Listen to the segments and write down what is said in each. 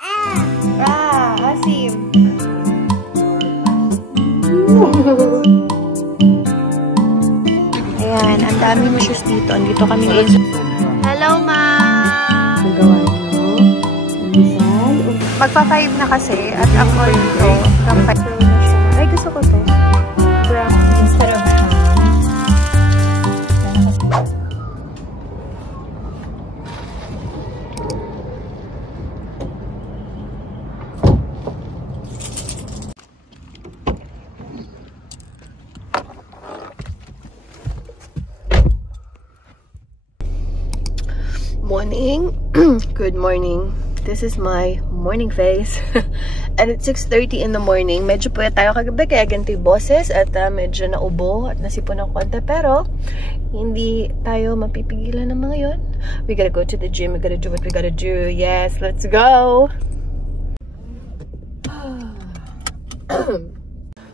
Asim. Ayan, ang daming shoes dito. Andito kami ngayon. Hello, ma! Ang gawa nyo? Almusal? Magpa-5 na kasi at ako dito. Ay, gusto ko to. Brown instead of ham. Morning. Good morning. This is my morning face. And it's 6:30 in the morning. Medyo puyat tayo kagabi kaya ganito yung boses at medyo naubo at nasipon ng konti. Pero hindi tayo mapipigilan ng mga yun. We gotta go to the gym. We gotta do what we gotta do. Yes, let's go!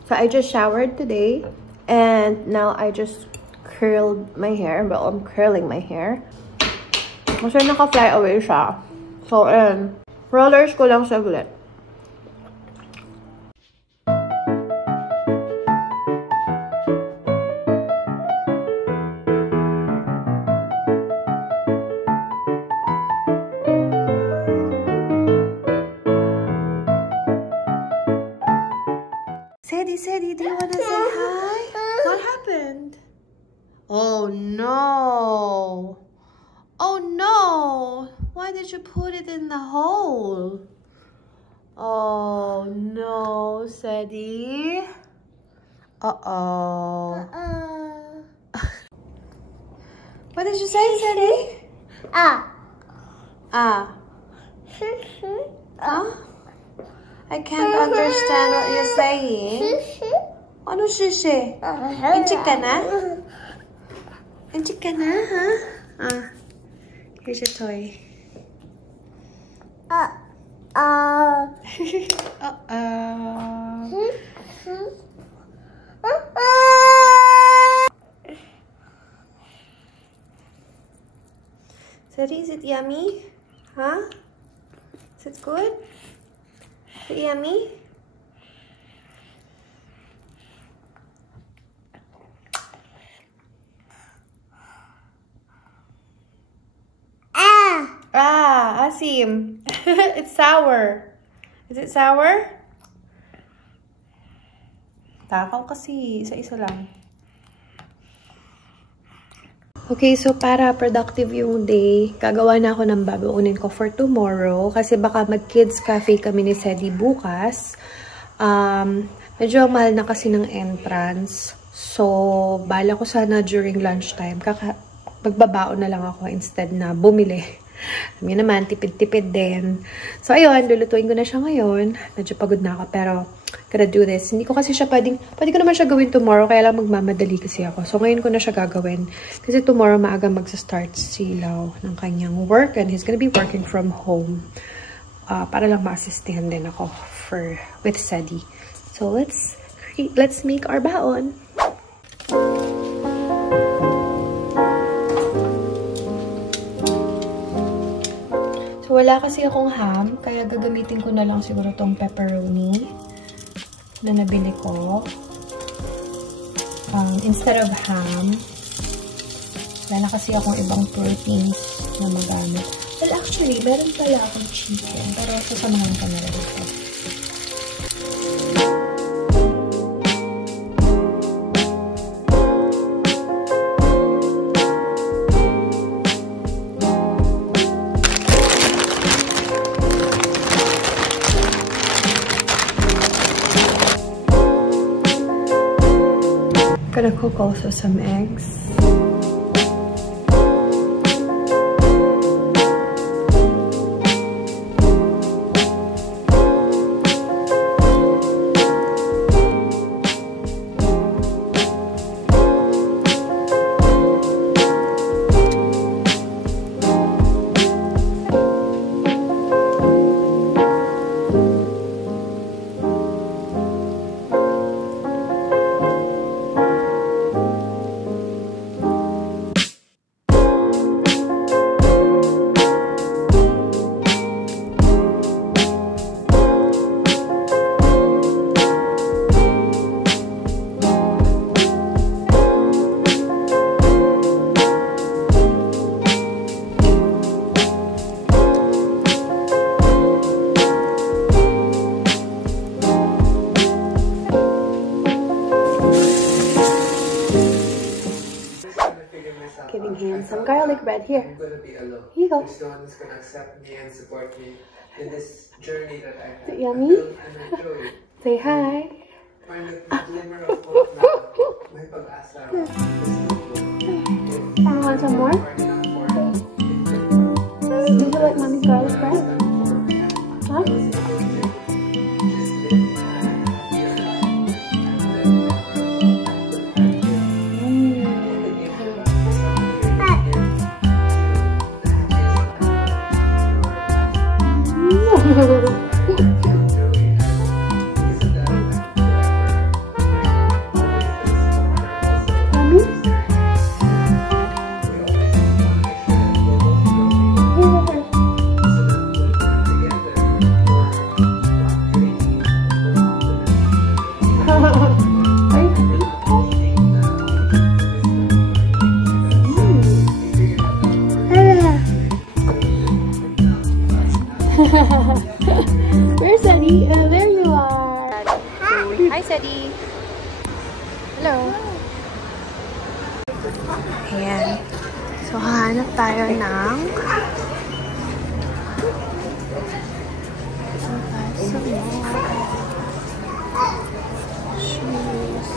So I just showered today. And now I just curled my hair. Well, I'm curling my hair. Kasi naka-fly away siya. So, rollers ko lang saglit. Sadie, do you wanna say hi? What happened? Oh, no. Oh no! Why did you put it in the hole? Oh no, Sadie. Uh-oh. What did you say, Sadie? Ah. Huh? I can't understand what you're saying. Ano shishi? Inchik ka na? Inchik ka na, huh? Here's your toy. Sadie, is it yummy? Huh? Is it good? Is it yummy? Asim. It's sour. Is it sour? Takaw kasi. Isa-isa lang. Okay, so para productive yung day, gagawa na ako ng babaunin ko for tomorrow. Kasi baka mag-kids cafe kami ni Sadie bukas. Medyo mahal na kasi ng entrance. So, bala ko sana during lunchtime. Magbabaon na lang ako instead na bumili. Alam naman, tipid-tipid din. So, ayun, lulutuin ko na siya ngayon. Medyo pagod na ako, pero gotta do this. Hindi ko kasi siya pwede ko naman siya gawin tomorrow, kaya lang magmamadali kasi ako. So, ngayon ko na siya gagawin. Kasi tomorrow, maaga magsa-start si Lau ng kanyang work, and he's gonna be working from home. Para lang ma-assistihan din ako with Sadie. So, let's make our baon. Wala kasi akong ham, kaya gagamitin ko na lang siguro tong pepperoni na nabili ko. Instead of ham, wala kasi akong ibang proteins na magamit. Well, actually, meron pala akong chicken, pero sasamahan ko na rin ito. Gonna cook also some eggs. bread. Here. I'm gonna be alone. Here you go. There's no one who's gonna accept me and support me in this journey that I have. Yummy? And enjoy it. Say hi. Find a glimmer of hope na may pag-asa. You want some more? Do you like mommy's garlic bread? Huh? Where's Sadie? There you are. Hi, Sadie. Hello. Ayan. So, hahanap tayo ng shoes.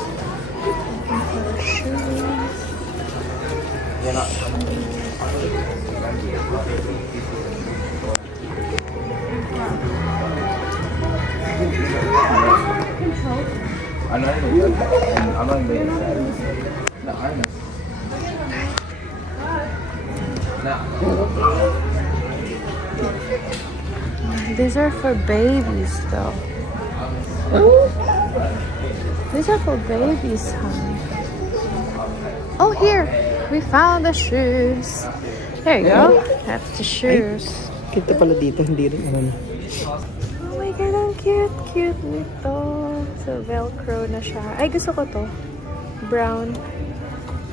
These are for babies, though. These are for babies, honey. Oh, here! We found the shoes. There you go. That's the shoes. Kita pala dito, hindi rin ano. Oh my God, ang cute nito. So, Velcro na siya. Ay, gusto ko to. Brown.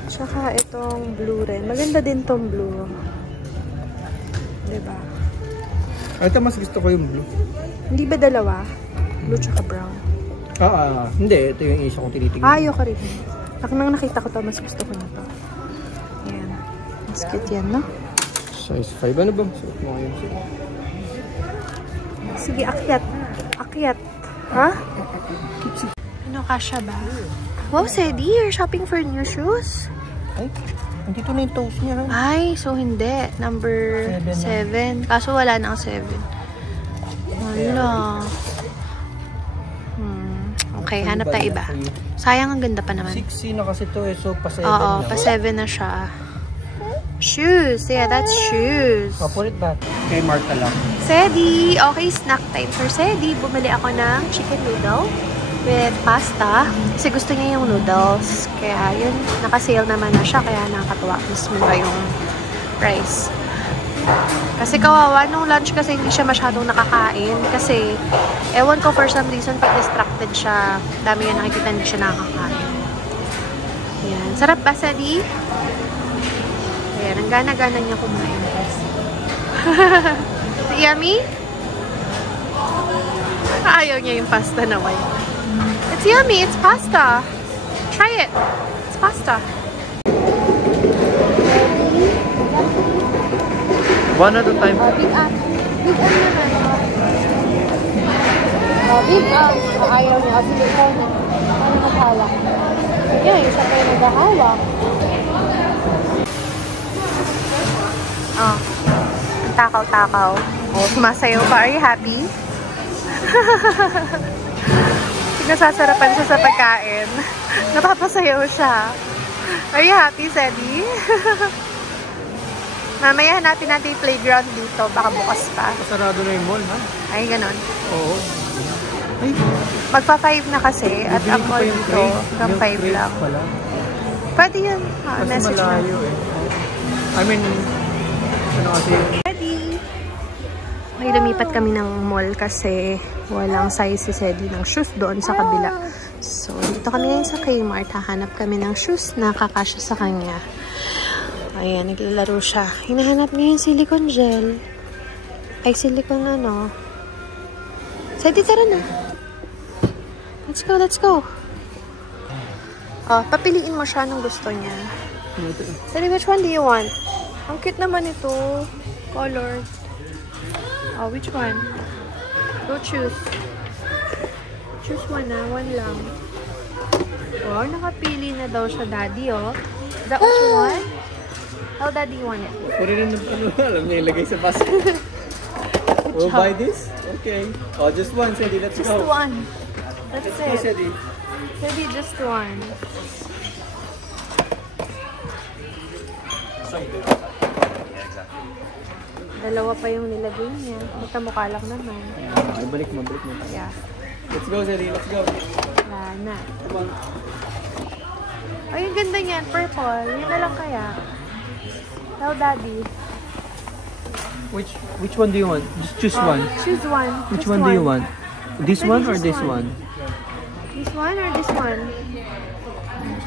Tsaka itong blue rin. Maganda din tong blue. Diba? Ito mas gusto ko yung blue. Hindi ba dalawa? Blue tsaka brown. Hindi. Ito yung isa kong tinitignan. Ayoko rin. Nang nakita ko to, mas gusto ko na to. Ayan. Mas cute yan, no? Size 5. Ano ba? Suot mo ngayon. Sige, akyat. Akyat. Ha? Ano, kasha ba? Wow, Sadie, you're shopping for new shoes? Ay, nandito na yung toes niya. Ay, so hindi. Number 7. Kaso wala na ang 7. Wala. Okay, hanap tayo iba. Sayang, ang ganda pa naman. 6 na kasi to eh. So, pa 7 Oo, na. pa 7 na siya. Shoes. Yeah, that's shoes. Oh, put it back. Kay Marta lang. Sadie. Okay, snack time for Sadie. Bumili ako ng chicken noodle with pasta. Kasi gusto niya yung noodles. Kaya yun, naka-sale naman na siya. Kaya nakakatuwa. Mas mura yung price. Kasi kawawa, nung lunch kasi hindi siya masyadong nakakain. Kasi, ewan ko for some reason, pag distracted siya, dami yung nakikita, hindi siya nakakain. Yan. Sarap ba, Sadie? Ayan, ang gana-gana niya kumain. Yummy? Ayaw niya yung pasta na white. It's yummy. It's pasta. Try it. It's pasta. One at a time. Big naman. Big ayaw niya. Big ikaw na. Ano naghawak? Yan, isa pa yung naghahawak. Oh. Takaw-takaw. Oh, sumasayaw pa. Are you happy? Nasasarapan siya sa pagkain. Napapasayaw siya. Are you happy, Sadie? Mamaya natin yung playground dito. Baka bukas pa. Sarado na yung mall, ha? Ay, ganon. Oo. Ay, Magpa-5 na kasi. At ang mall dito, hanggang 5 lang. Pwede yun. Kasi Message mo. malayo eh. I mean, ano kasi... Sadie! Okay, lumipat kami ng mall kasi walang size si Sadie ng shoes doon sa kabila. So, dito kami ngayon sa Kmart. Hahanap kami ng shoes na kakasya sa kanya. Ayan, naglalaro siya. Hinahanap niya yung silicone gel. Ay, silicone ano. Sadie, tara na. Let's go, let's go. Oh, papiliin mo siya nung gusto niya. Sadie, which one do you want? Ang cute naman ito. Colored. Oh, which one? Go choose. Choose one na. One lang. Oh, nakapili na daw siya, Daddy, oh. Is that what you want? How Daddy you want it? Pwede rin alam niya ilagay sa basket. We'll buy this? Okay. Oh, just one, Sadie. Let's go. Just one. That's Let's go, it. Sadie. Maybe just one. Dalawa pa yung nilagay niya. Magkamukha lang naman. Ay, balik mo. Yeah. Let's go, Sadie. Let's go. Wala na. Ay, yung ganda niyan. Purple. Yun na lang kaya. Tell Daddy. Which one do you want? Just choose one. Choose one. Which Just one do you want? This Maybe one or just this one. one? This one or this one?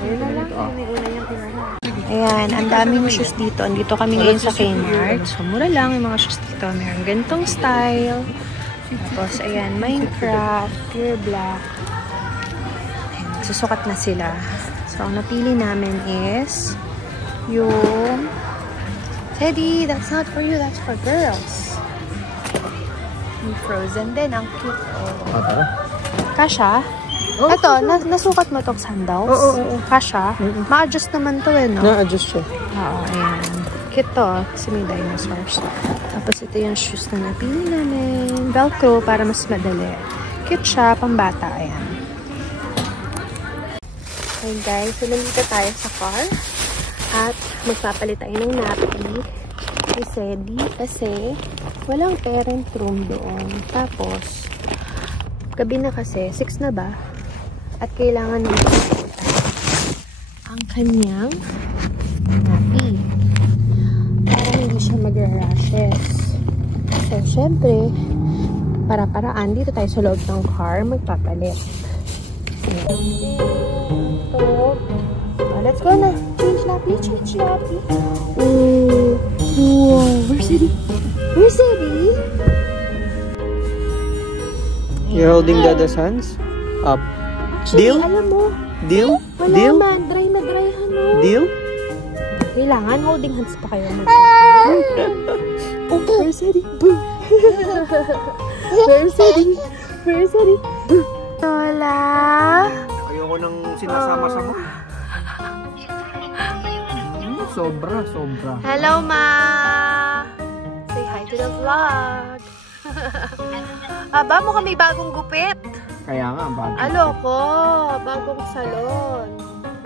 Ayun na lang. Yun yung una niyang pinaka. Ayan, ang daming shoes dito. Andito kami ngayon sa Kmart. So, mura lang yung mga shoes dito. Meron ganitong style. Tapos, ayan, Minecraft, Pure Black. Ayan, susukat na sila. So, ang napili namin is yung Teddy, that's not for you, that's for girls. Yung Frozen din, ang cute. Oh, tara. Kasha? Ito, nasukat mo itong sandals? Oo. Kasha? Ma-adjust naman to eh, no? Na-adjust siya. Oo, ayan. Cute to, kasi may dinosaurs. Tapos ito yung shoes na napili namin. Velcro para mas madali. Cute siya, pambata, ayan. Ayun guys, so nandito tayo sa car. At magpapalit tayo ng nappy ni Sadie kasi walang parent room doon. Tapos, gabi na kasi, 6 na ba? At kailangan nito ang kanyang nappy para hindi siya magra-rashes. So, syempre, para-paraan, dito tayo sa loob ng car, magpapalit. So, let's go na. Change nappy. Oh, wow. Where's Sadie? You're holding the other hands? Up. Actually, Deal? alam mo, Deal? wala Deal? man. Dry na dry, ano? Deal? Kailangan holding hands pa kayo. Oh, where's Sadie? Boo! Where's Sadie? Boo! Lola? Ayoko nang sinasama-sama. Sobra. Hello, Ma! Say hi to the vlog. Aba, mukhang may bagong gupit. Kaya nga, bagay. Aloko, bagong salon.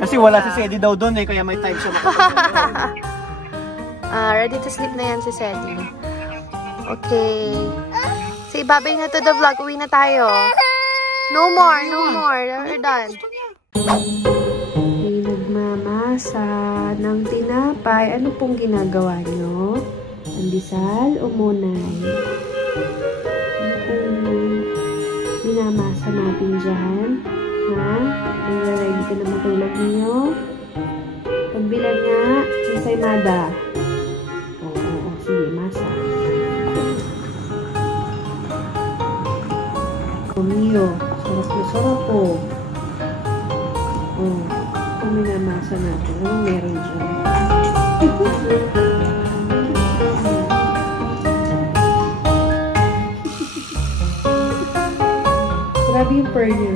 Kasi wala si Sadie daw doon kaya may time siya makapagod. Ready to sleep na yan si Sadie. Okay. Say bye-bye na to the vlog. Uwi na tayo. No more. We're done. May nagmamasa ng tinapay. Ano pong ginagawa nyo? Pandesal o monay? Ano pong minamasa natin dyan? Ha? Nag-ready ka na matulog niyo? Pagbilan nga, ensaymada. Oo, sige, masa. Mio, sarap na sarap po. Oh, kung minamasa natin, anong meron dyan? Grabe yung purr niya.